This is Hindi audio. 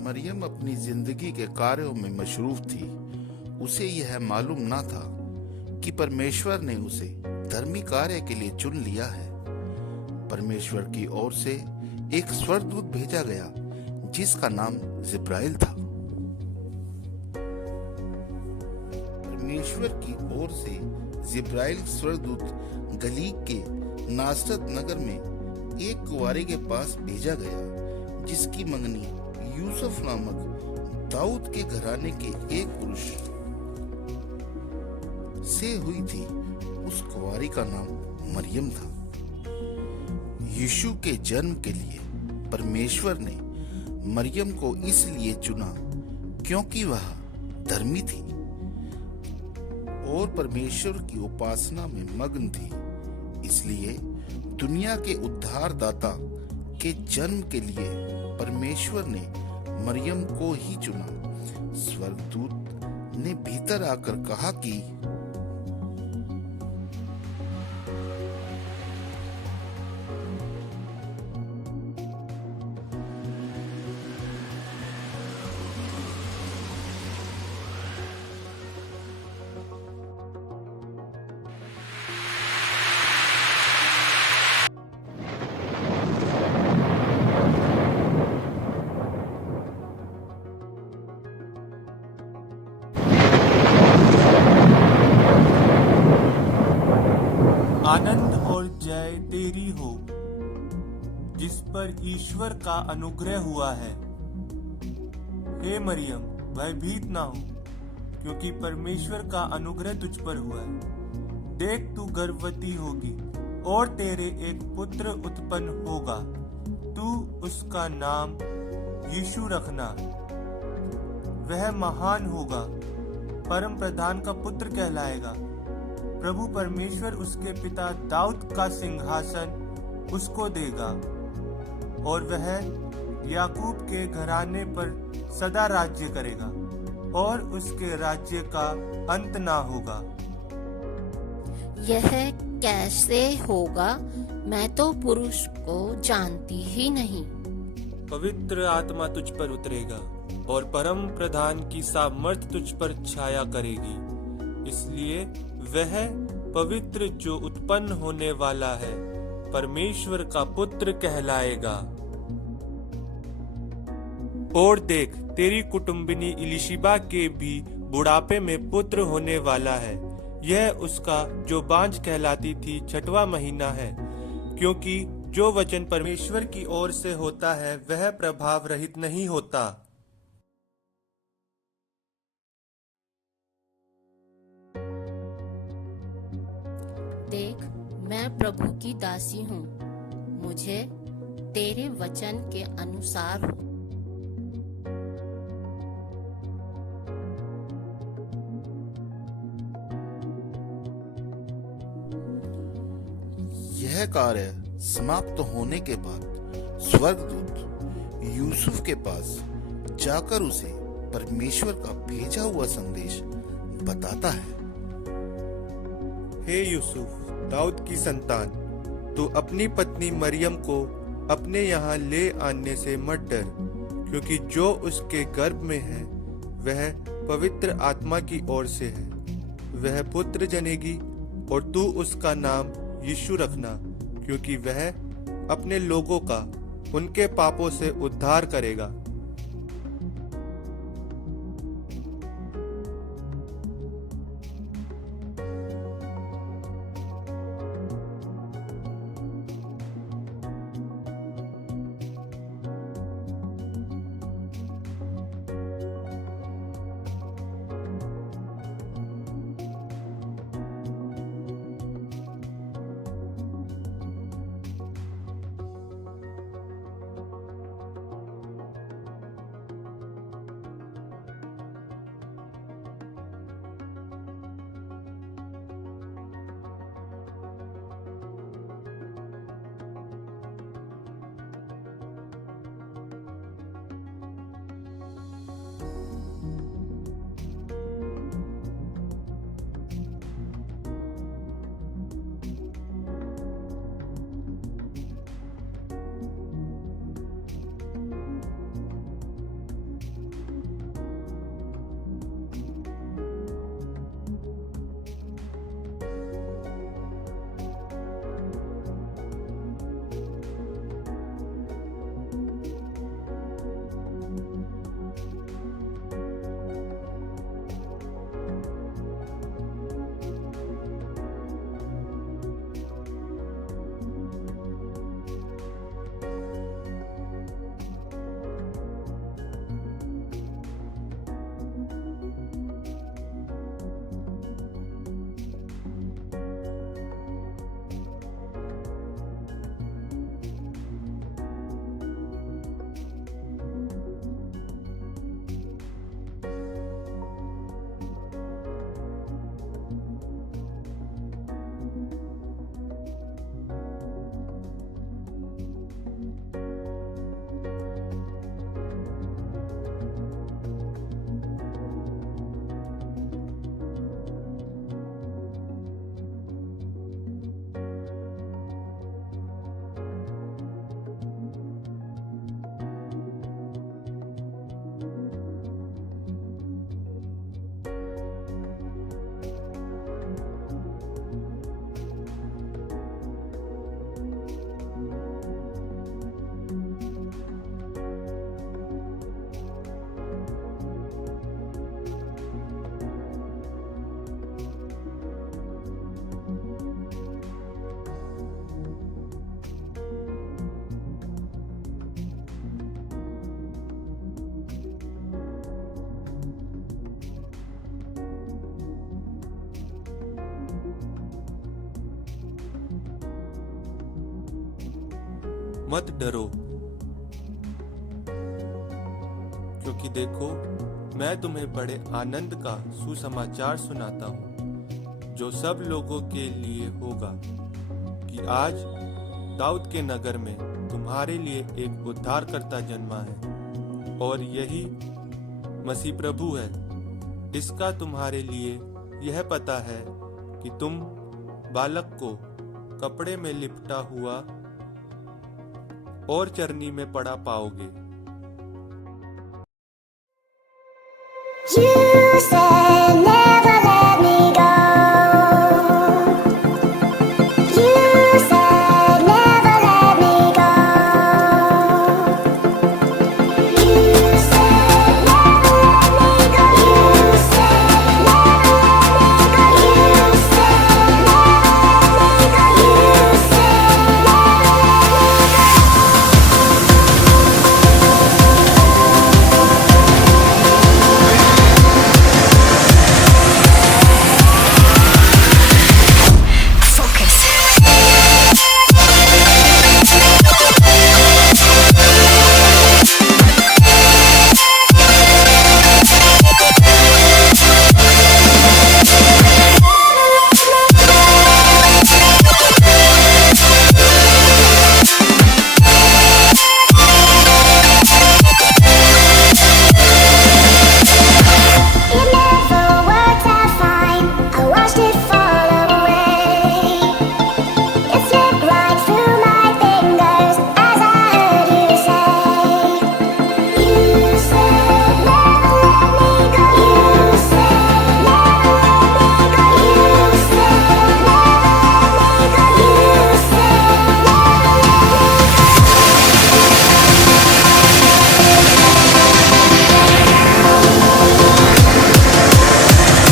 मरियम अपनी जिंदगी के कार्यों में मशरूफ थी। उसे यह मालूम ना था कि परमेश्वर ने उसे धर्मी कार्य के लिए चुन लिया है। परमेश्वर की ओर से एक स्वर्गदूत भेजा गया जिसका नाम जिब्राइल था। परमेश्वर की ओर से जिब्राइल स्वर्गदूत गलील के नासरत नगर में एक कुंवारी के पास भेजा गया जिसकी मंगनी यूसुफ नामक दाऊद के घराने के एक पुरुष से हुई थी। उस कुंवारी का नाम मरियम था। यीशु के जन्म के लिए परमेश्वर ने मरियम को इसलिए चुना क्योंकि वह धर्मी थी और परमेश्वर की उपासना में मग्न थी। इसलिए दुनिया के उद्धारदाता के जन्म के लिए परमेश्वर ने मरियम को ही चुना। स्वर्गदूत ने भीतर आकर कहा कि आनंद और जय तेरी हो जिस पर ईश्वर का अनुग्रह हुआ है। हे मरियम, भयभीत ना हो क्योंकि परमेश्वर का अनुग्रह तुझ पर हुआ है। देख, तू गर्भवती होगी और तेरे एक पुत्र उत्पन्न होगा। तू उसका नाम यीशु रखना। वह महान होगा, परम प्रधान का पुत्र कहलाएगा। प्रभु परमेश्वर उसके पिता दाऊद का सिंहासन उसको देगा और वह याकूब के घराने पर सदा राज्य करेगा और उसके राज्य का अंत ना होगा। यह कैसे होगा? मैं तो पुरुष को जानती ही नहीं। पवित्र आत्मा तुझ पर उतरेगा और परम प्रधान की सामर्थ तुझ पर छाया करेगी। इसलिए वह पवित्र जो उत्पन्न होने वाला है परमेश्वर का पुत्र कहलाएगा। और देख, तेरी कुटुंबिनी इलिशिबा के भी बुढ़ापे में पुत्र होने वाला है। यह उसका जो बांझ कहलाती थी 6वां महीना है, क्योंकि जो वचन परमेश्वर की ओर से होता है वह प्रभाव रहित नहीं होता। देख, मैं प्रभु की दासी हूँ, मुझे तेरे वचन के अनुसार हो। यह कार्य समाप्त होने के बाद स्वर्गदूत यूसुफ के पास जाकर उसे परमेश्वर का भेजा हुआ संदेश बताता है। हे यूसुफ, दाऊद की संतान, तू अपनी पत्नी मरियम को अपने यहाँ ले आने से मत डर, क्योंकि जो उसके गर्भ में है वह पवित्र आत्मा की ओर से है। वह पुत्र जनेगी और तू उसका नाम यीशु रखना, क्योंकि वह अपने लोगों का उनके पापों से उद्धार करेगा। मत डरो, क्योंकि देखो मैं तुम्हें बड़े आनंद का सुसमाचार सुनाता हूँ, जो सब लोगों के लिए होगा, कि आज दाऊद के नगर में तुम्हारे लिए एक उद्धारकर्ता जन्मा है, और यही मसीह प्रभु है। इसका तुम्हारे लिए यह पता है कि तुम बालक को कपड़े में लिपटा हुआ और चरनी में पड़ा पाओगे। You said